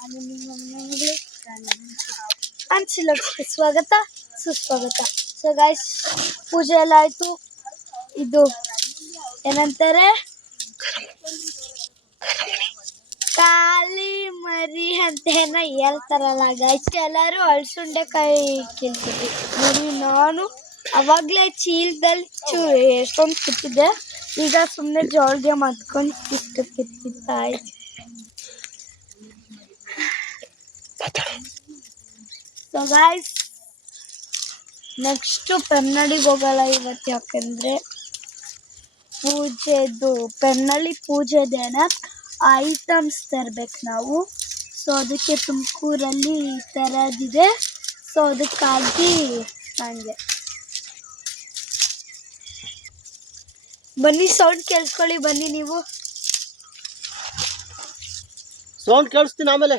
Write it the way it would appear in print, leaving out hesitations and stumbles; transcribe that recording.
ನಾನು ನಿಮ್ಮ ಮನೆಯಲ್ಲಿ ಅನ್ಸಿಲಕ್ಕೆ ಸ್ವಾಗತ ಸುಸ್ವಾಗತ. ಸೊ ಗೈಸ್, ಪೂಜೆ ಎಲ್ಲ ಆಯ್ತು. ಇದು ಏನಂತಾರೆ, ಕಾಲಿ ಮರಿ ಅಂತ ಏನೋ ಹೇಳ್ತಾರಲ್ಲ ಗೈಸ್. ಎಲ್ಲರೂ ಅಳ್ಸುಂಡೆಕಾಯಿ ಕೇಳ್ತಿದ್ವಿ ನೋಡಿ. ನಾನು ಅವಾಗ್ಲೇ ಚೀಲದಲ್ಲಿ ಎಷ್ಟೊಂದು ಕಿತ್ತಿದ್ದೆ. ಈಗ ಸುಮ್ಮನೆ ಜೋಳಿಗೆ ಮಾಡ್ಕೊಂಡು ಇಷ್ಟು ಕಿತ್ತಿತ್ತಾ ಇದ್ದೆ. ಸೊ ಗೈಸ್, ನೆಕ್ಸ್ಟು ಪೆನ್ನಳ್ಳಿಗೆ ಹೋಗಲ್ಲ ಇವತ್ತು. ಯಾಕೆಂದರೆ ಪೂಜೆದು ಪೆನ್ನಳ್ಳಿ ಪೂಜೆದೇನ ಐಟಮ್ಸ್ ತರಬೇಕು ನಾವು. ಸೊ ಅದಕ್ಕೆ ತುಮಕೂರಲ್ಲಿ ತರೋದಿದೆ. ಸೊ ಅದಕ್ಕಾಗಿ ನನಗೆ ಬನ್ನಿ, ಸೌಂಡ್ ಕೇಳಿಸ್ಕೊಳ್ಳಿ. ಬನ್ನಿ, ನೀವು ಸೌಂಡ್ ಕೇಳಿಸ್ತೀನಿ ಆಮೇಲೆ.